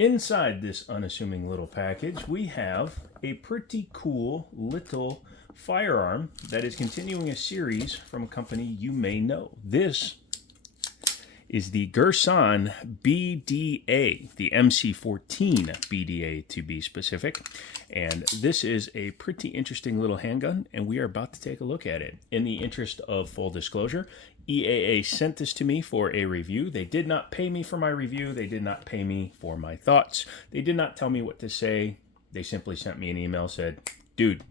Inside this unassuming little package, we have a pretty cool little firearm that is continuing a series from a company you may know. This is the Girsan BDA, the MC14 BDA to be specific. And this is a pretty interesting little handgun, and we are about to take a look at it. In the interest of full disclosure, EAA sent this to me for a review. They did not pay me for my review. They did not pay me for my thoughts. They did not tell me what to say. They simply sent me an email, said, dude,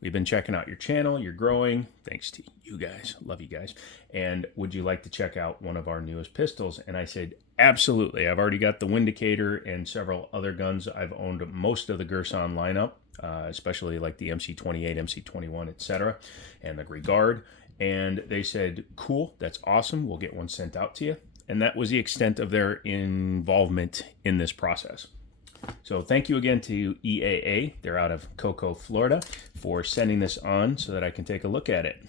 we've been checking out your channel. You're growing. Thanks to you guys. Love you guys. And would you like to check out one of our newest pistols? And I said, absolutely. I've already got the Windicator and several other guns. I've owned most of the Girsan lineup, especially like the MC28, MC21, etc., and the Regard. And they said, cool, that's awesome. We'll get one sent out to you. And that was the extent of their involvement in this process. So thank you again to EAA, they're out of Cocoa, Florida, for sending this on so that I can take a look at it.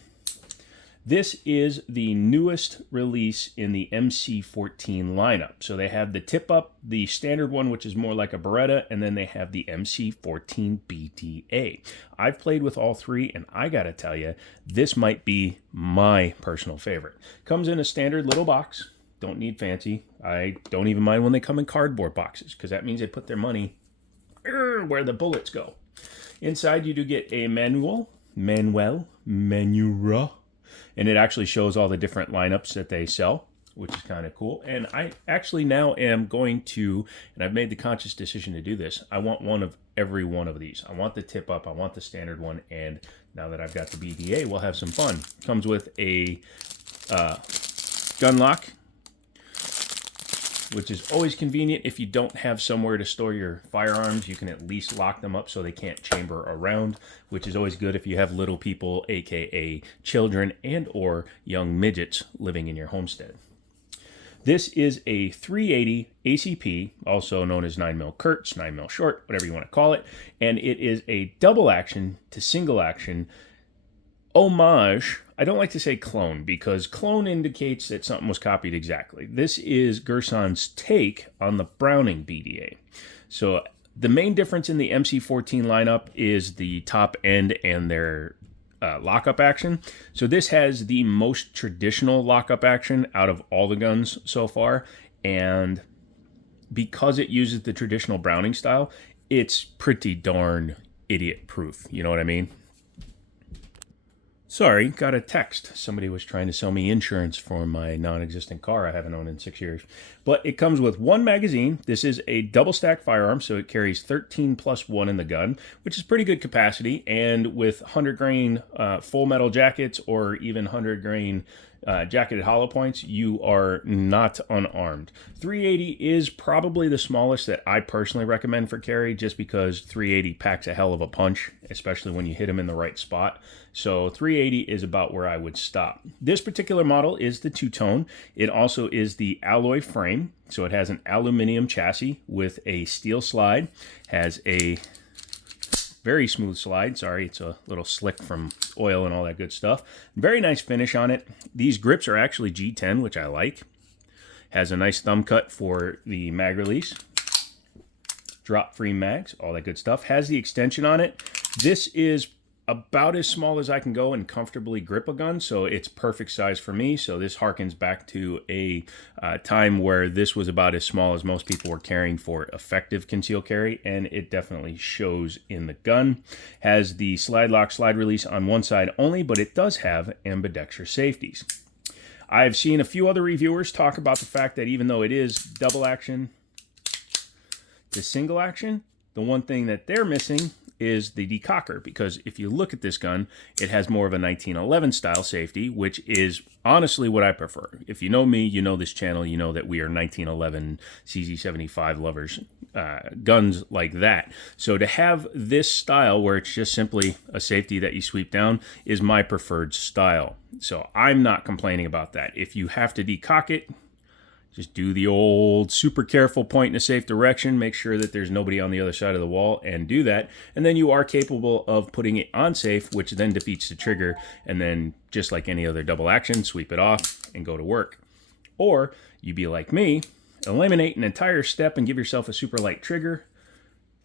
This is the newest release in the MC14 lineup. So they have the tip-up, the standard one, which is more like a Beretta, and then they have the MC14 BDA. I've played with all three, and I gotta tell you, this might be my personal favorite. Comes in a standard little box. Don't need fancy. I don't even mind when they come in cardboard boxes, because that means they put their money where the bullets go. Inside, you do get a manual, and it actually shows all the different lineups that they sell, which is kind of cool. And I actually now am going to, and I've made the conscious decision to do this, I want one of every one of these. I want the tip up, I want the standard one, and now that I've got the BDA, we'll have some fun. Comes with a gun lock, which is always convenient. If you don't have somewhere to store your firearms, you can at least lock them up so they can't chamber around, which is always good if you have little people, aka children and or young midgets living in your homestead. This is a 380 ACP, also known as 9mm Kurtz, 9mm short, whatever you want to call it, and it is a double action to single action homage. I don't like to say clone because clone indicates that something was copied exactly. This is Girsan's take on the Browning BDA. So the main difference in the MC14 lineup is the top end and their lockup action. So this has the most traditional lockup action out of all the guns so far. And because it uses the traditional Browning style, it's pretty darn idiot proof. You know what I mean? Sorry, got a text. Somebody was trying to sell me insurance for my non-existent car I haven't owned in 6 years. But it comes with one magazine. This is a double stack firearm, so it carries 13 plus 1 in the gun, which is pretty good capacity. And with 100 grain full metal jackets or even 100 grain jacketed hollow points, you are not unarmed. 380 is probably the smallest that I personally recommend for carry, just because 380 packs a hell of a punch, especially when you hit them in the right spot. So 380 is about where I would stop. This particular model is the two-tone. It also is the alloy frame, so it has an aluminum chassis with a steel slide, has a very smooth slide. Sorry, it's a little slick from oil and all that good stuff. Very nice finish on it. These grips are actually G10, which I like. Has a nice thumb cut for the mag release. Drop-free mags, all that good stuff. Has the extension on it. This is about as small as I can go and comfortably grip a gun, so it's perfect size for me. So this harkens back to a time where this was about as small as most people were carrying for effective concealed carry, and it definitely shows in the gun. Has the slide lock, slide release on one side only, but it does have ambidextrous safeties. I've seen a few other reviewers talk about the fact that even though it is double action to single action, the one thing that they're missing is the decocker, because if you look at this gun, it has more of a 1911 style safety, which is honestly what I prefer. If you know me, you know this channel, you know that we are 1911 CZ75 lovers, guns like that. So to have this style where it's just simply a safety that you sweep down is my preferred style. So I'm not complaining about that. If you have to decock it, just do the old super careful point in a safe direction. Make sure that there's nobody on the other side of the wall and do that. And then you are capable of putting it on safe, which then defeats the trigger. And then just like any other double action, sweep it off and go to work. Or you be like me Eliminate an entire step and give yourself a super light trigger.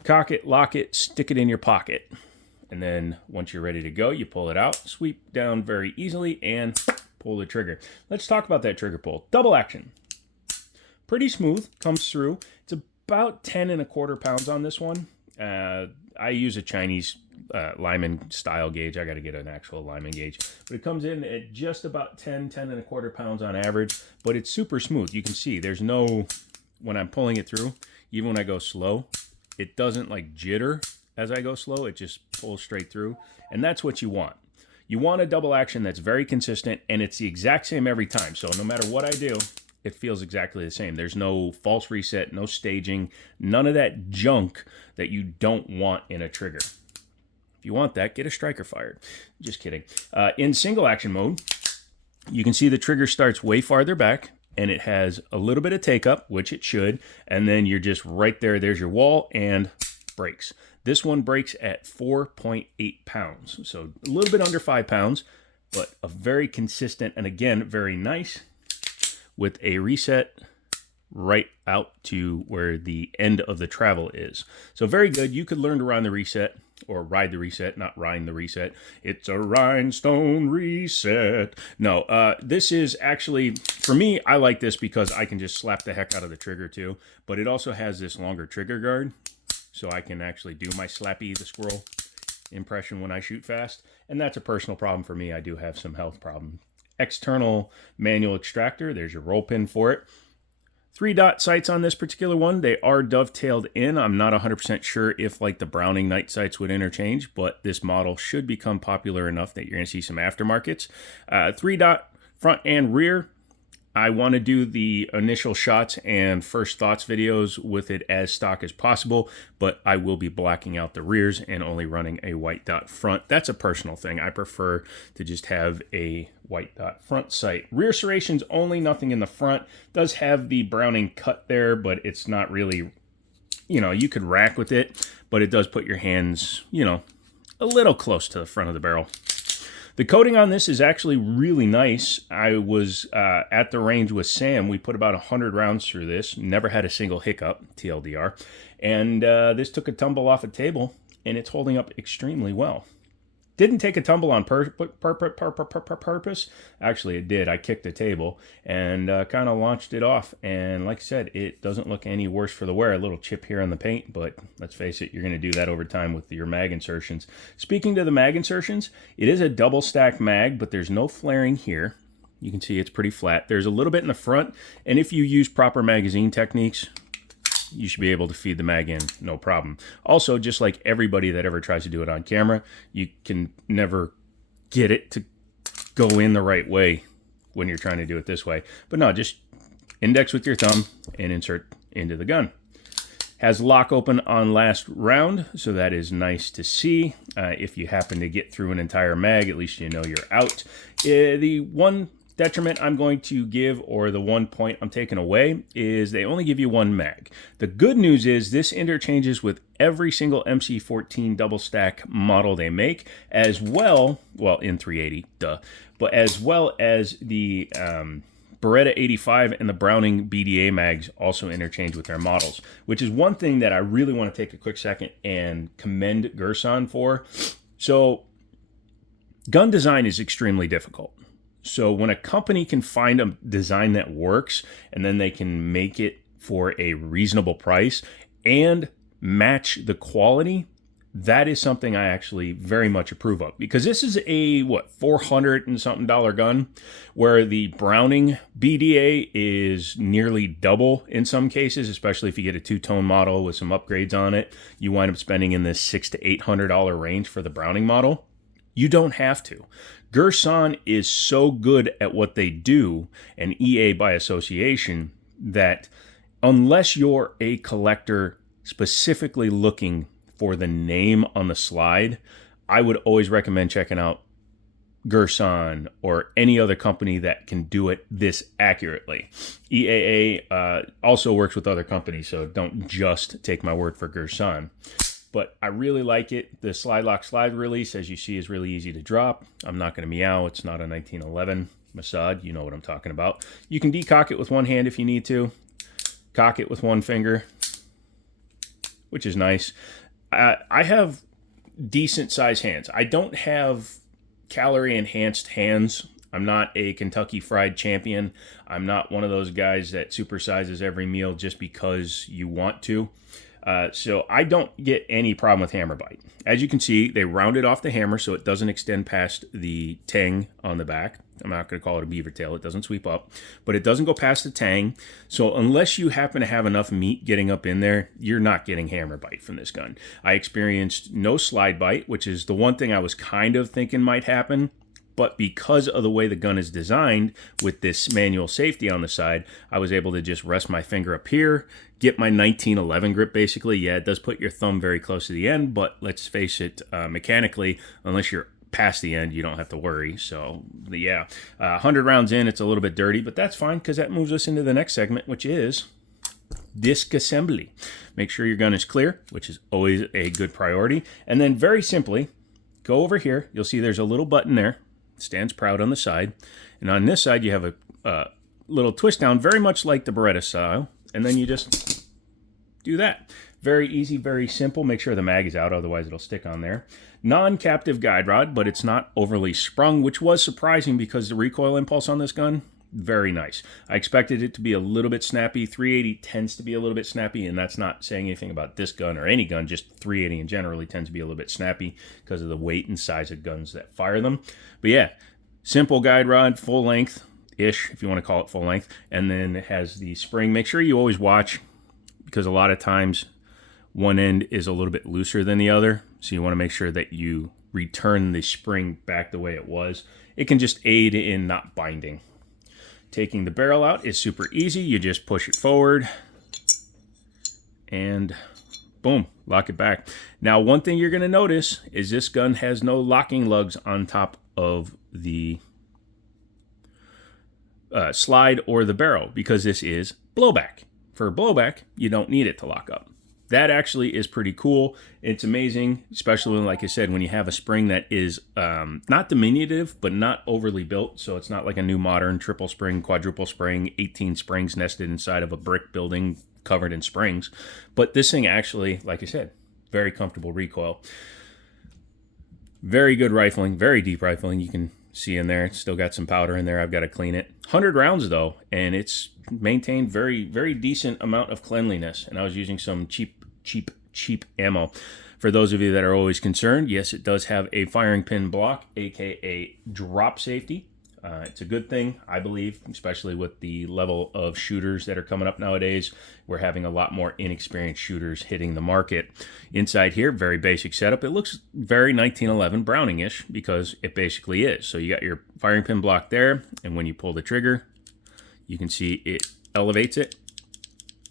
Cock it, lock it, stick it in your pocket. And then once you're ready to go, you pull it out, sweep down very easily, and pull the trigger. Let's talk about that trigger pull. Double action. Pretty smooth, comes through. It's about 10.25 pounds on this one. I use a Chinese Lyman style gauge. I got to get an actual Lyman gauge. But it comes in at just about 10.25 pounds on average. But it's super smooth. You can see there's no, when I'm pulling it through, even when I go slow, it doesn't like jitter as I go slow. It just pulls straight through. And that's what you want. You want a double action that's very consistent, and it's the exact same every time. So no matter what I do, it feels exactly the same. There's no false reset, no staging, none of that junk that you don't want in a trigger. If you want that, get a striker fired. Just kidding. In single action mode, you can see the trigger starts way farther back, and it has a little bit of take up, which it should, and then you're just right there. There's your wall and brakes. This one breaks at 4.8 pounds, so a little bit under 5 pounds, but a very consistent and again very nice, with a reset right out to where the end of the travel is. So very good. You could learn to ride the reset, or ride the reset, not ride the reset. It's a rhinestone reset. No, this is actually, for me, I like this because I can just slap the heck out of the trigger too, but it also has this longer trigger guard, so I can actually do my Slappy the Squirrel impression when I shoot fast, and that's a personal problem for me. I do have some health problem. External manual extractor, there's your roll pin for it. 3-dot sights on this particular one. They are dovetailed in. I'm not 100% sure if like the Browning night sights would interchange, but this model should become popular enough that you're going to see some aftermarkets. 3-dot front and rear. I want to do the initial shots and first thoughts videos with it as stock as possible, but I will be blacking out the rears and only running a white dot front. That's a personal thing. I prefer to just have a white dot front sight. Rear serrations only, nothing in the front. Does have the Browning cut there, but it's not really, you know, you could rack with it, but it does put your hands, you know, a little close to the front of the barrel. The coating on this is actually really nice. I was at the range with Sam. We put about 100 rounds through this. Never had a single hiccup, TLDR. And this took a tumble off a table, and it's holding up extremely well. Didn't take a tumble on purpose. Actually, it did. I kicked the table and kind of launched it off. And like I said, it doesn't look any worse for the wear. A little chip here on the paint, but let's face it, you're going to do that over time with your mag insertions. Speaking to the mag insertions, it is a double stack mag, but there's no flaring here. You can see it's pretty flat. There's a little bit in the front, and if you use proper magazine techniques, you should be able to feed the mag in, no problem. Also, just like everybody that ever tries to do it on camera, you can never get it to go in the right way when you're trying to do it this way. But no, just index with your thumb and insert into the gun. Has lock open on last round, so that is nice to see. If you happen to get through an entire mag, at least you know you're out. The one detriment I'm going to give, or the 1 point I'm taking away, is they only give you one mag. The good news is this interchanges with every single MC14 double stack model they make, as well, in 380, duh, but as well as the Beretta 85 and the Browning BDA mags also interchange with their models, which is one thing that I really want to take a quick second and commend Girsan for. So gun design is extremely difficult. So when a company can find a design that works, and then they can make it for a reasonable price and match the quality, that is something I actually very much approve of. Because this is a, $400 and something gun, where the Browning BDA is nearly double in some cases, especially if you get a two-tone model with some upgrades on it. You wind up spending in this $600 to $800 range for the Browning model. You don't have to. Girsan is so good at what they do, and EA by association, that unless you're a collector specifically looking for the name on the slide, I would always recommend checking out Girsan or any other company that can do it this accurately. EAA also works with other companies, so don't just take my word for Girsan. But I really like it. The slide lock slide release, as you see, is really easy to drop. I'm not going to meow. It's not a 1911 Mossad. You know what I'm talking about. You can decock it with one hand if you need to. cock it with one finger, which is nice. I have decent size hands. I don't have calorie enhanced hands. I'm not a Kentucky Fried Champion. I'm not one of those guys that supersizes every meal just because you want to. So I don't get any problem with hammer bite. As you can see, they rounded off the hammer so it doesn't extend past the tang on the back. I'm not going to call it a beaver tail. It doesn't sweep up, but it doesn't go past the tang. So unless you happen to have enough meat getting up in there, you're not getting hammer bite from this gun. I experienced no slide bite, which is the one thing I was kind of thinking might happen. But because of the way the gun is designed with this manual safety on the side, I was able to just rest my finger up here, get my 1911 grip basically. Yeah, it does put your thumb very close to the end, but let's face it, mechanically, unless you're past the end, you don't have to worry. So yeah, 100 rounds in, it's a little bit dirty, but that's fine because that moves us into the next segment, which is disassembly. Make sure your gun is clear, which is always a good priority. And then very simply, go over here. You'll see there's a little button there. Stands proud on the side, and on this side you have a little twist down, very much like the Beretta style, and then you just do that. Very easy, very simple. Make sure the mag is out, otherwise it'll stick on there. Non-captive guide rod, but it's not overly sprung, which was surprising because the recoil impulse on this gun, very nice. I expected it to be a little bit snappy. 380 tends to be a little bit snappy, and that's not saying anything about this gun or any gun, just 380 in general tends to be a little bit snappy because of the weight and size of guns that fire them. But yeah, simple guide rod, full length-ish, if you want to call it full length, and then it has the spring. Make sure you always watch, because a lot of times one end is a little bit looser than the other, so you want to make sure that you return the spring back the way it was. It can just aid in not binding. Taking the barrel out is super easy. You just push it forward and boom, lock it back. Now, one thing you're going to notice is this gun has no locking lugs on top of the slide or the barrel because this is blowback. For blowback, you don't need it to lock up. That actually is pretty cool. It's amazing, especially when, like I said, when you have a spring that is not diminutive, but not overly built. So it's not like a new modern triple spring, quadruple spring, 18 springs nested inside of a brick building covered in springs. But this thing actually, like I said, very comfortable recoil. Very good rifling, very deep rifling. You can see in there, it's still got some powder in there. I've got to clean it. 100 rounds though, and it's maintained very, very decent amount of cleanliness. And I was using some cheap ammo. For those of you that are always concerned, yes, it does have a firing pin block, aka drop safety. It's a good thing, I believe, especially with the level of shooters that are coming up nowadays. We're having a lot more inexperienced shooters hitting the market. Inside here, very basic setup. It looks very 1911 Browning-ish because it basically is. So you got your firing pin block there, and when you pull the trigger, you can see it elevates it,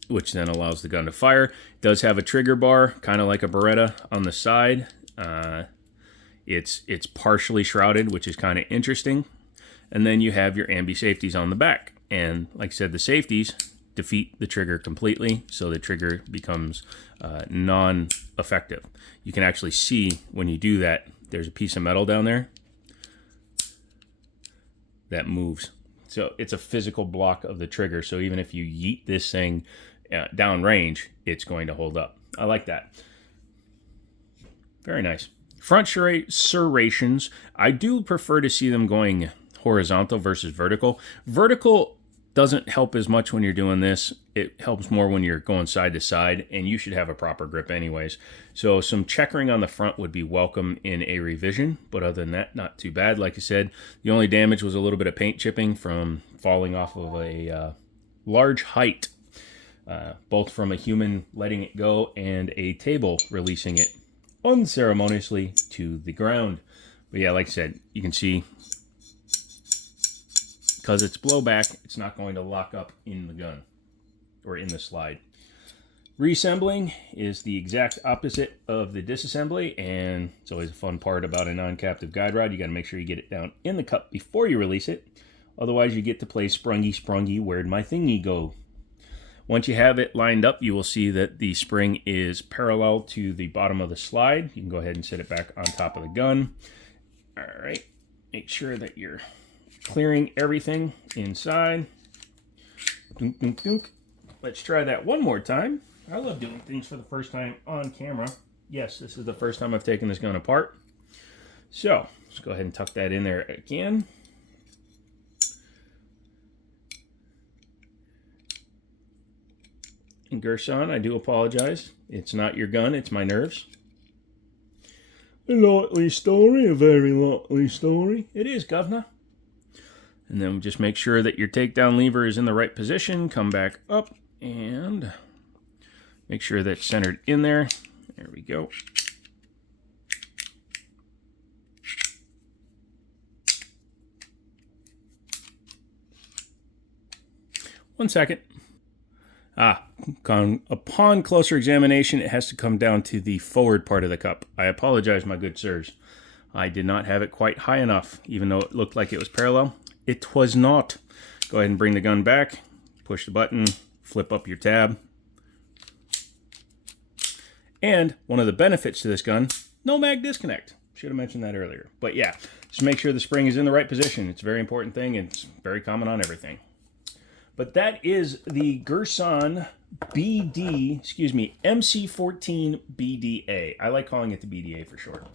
which then allows the gun to fire. It does have a trigger bar, kind of like a Beretta on the side. It's partially shrouded, which is kind of interesting. And then you have your ambi safeties on the back. And like I said, the safeties defeat the trigger completely, so the trigger becomes non-effective. You can actually see when you do that, there's a piece of metal down there that moves. So it's a physical block of the trigger. So even if you yeet this thing down range, it's going to hold up. I like that. Very nice. Front serrations, I do prefer to see them going horizontal versus vertical. Vertical doesn't help as much when you're doing this. It helps more when you're going side to side, and you should have a proper grip anyways. So some checkering on the front would be welcome in a revision, but other than that, not too bad. Like I said, the only damage was a little bit of paint chipping from falling off of a large height, both from a human letting it go and a table releasing it unceremoniously to the ground. But yeah, like I said, you can see because it's blowback, it's not going to lock up in the gun or in the slide. Reassembling is the exact opposite of the disassembly, and it's always a fun part about a non-captive guide rod. You got to make sure you get it down in the cup before you release it. Otherwise, you get to play sprungy, where'd my thingy go? Once you have it lined up, you will see that the spring is parallel to the bottom of the slide. You can go ahead and set it back on top of the gun. All right, make sure that you're clearing everything inside. Dunk, dunk, dunk. let's try that one more time. I love doing things for the first time on camera. Yes, this is the first time I've taken this gun apart. So let's go ahead and tuck that in there again. And Girsan, I do apologize. It's not your gun, it's my nerves. A likely story, a very likely story. It is, governor. And then just make sure that your takedown lever is in the right position. Come back up and make sure that's centered in there. There we go. One second. Upon closer examination, it has to come down to the forward part of the cup. I apologize, my good sirs. I did not have it quite high enough, even though it looked like it was parallel. It was not. Go ahead and bring the gun back, push the button, flip up your tab. And one of the benefits to this gun, no mag disconnect. Should have mentioned that earlier. But yeah, just make sure the spring is in the right position. It's a very important thing, and it's very common on everything. But that is the Girsan MC14 BDA. I like calling it the BDA for short.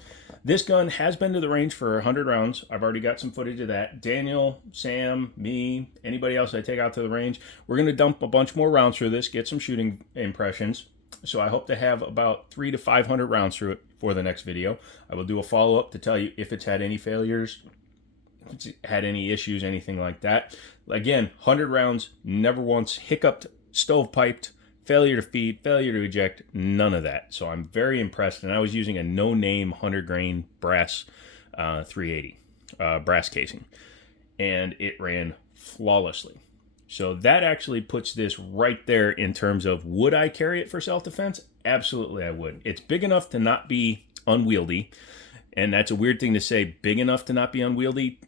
This gun has been to the range for 100 rounds. I've already got some footage of that. Daniel, Sam, me, anybody else I take out to the range, we're going to dump a bunch more rounds through this, get some shooting impressions. So I hope to have about 300 to 500 rounds through it for the next video. I will do a follow-up to tell you if it's had any failures, if it's had any issues, anything like that. Again, 100 rounds, never once hiccuped, stovepiped, failure to feed, failure to eject, none of that. So I'm very impressed. And I was using a no-name 100-grain brass 380 brass casing, and it ran flawlessly. So that actually puts this right there in terms of, would I carry it for self-defense? Absolutely I would. It's big enough to not be unwieldy, and that's a weird thing to say, big enough to not be unwieldy.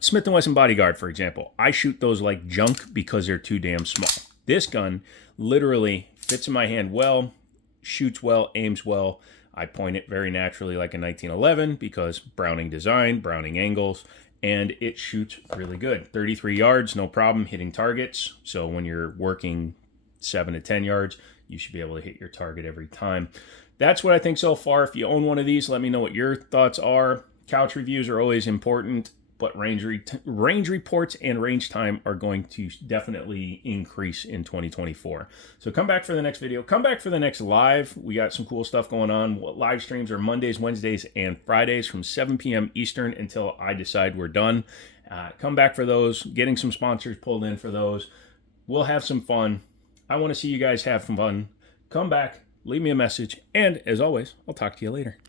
Smith & Wesson Bodyguard, for example, I shoot those like junk because they're too damn small. This gun literally fits in my hand well, shoots well, aims well. I point it very naturally like a 1911 because Browning design, Browning angles, and it shoots really good. 33 yards, no problem hitting targets. So when you're working 7 to 10 yards, you should be able to hit your target every time. That's what I think so far. If you own one of these, let me know what your thoughts are. Couch reviews are always important, but range reports and range time are going to definitely increase in 2024. So come back for the next video. Come back for the next live. We got some cool stuff going on. Live streams are Mondays, Wednesdays, and Fridays from 7 p.m. Eastern until I decide we're done. Come back for those. Getting some sponsors pulled in for those. We'll have some fun. I want to see you guys have some fun. Come back, leave me a message, and as always, I'll talk to you later.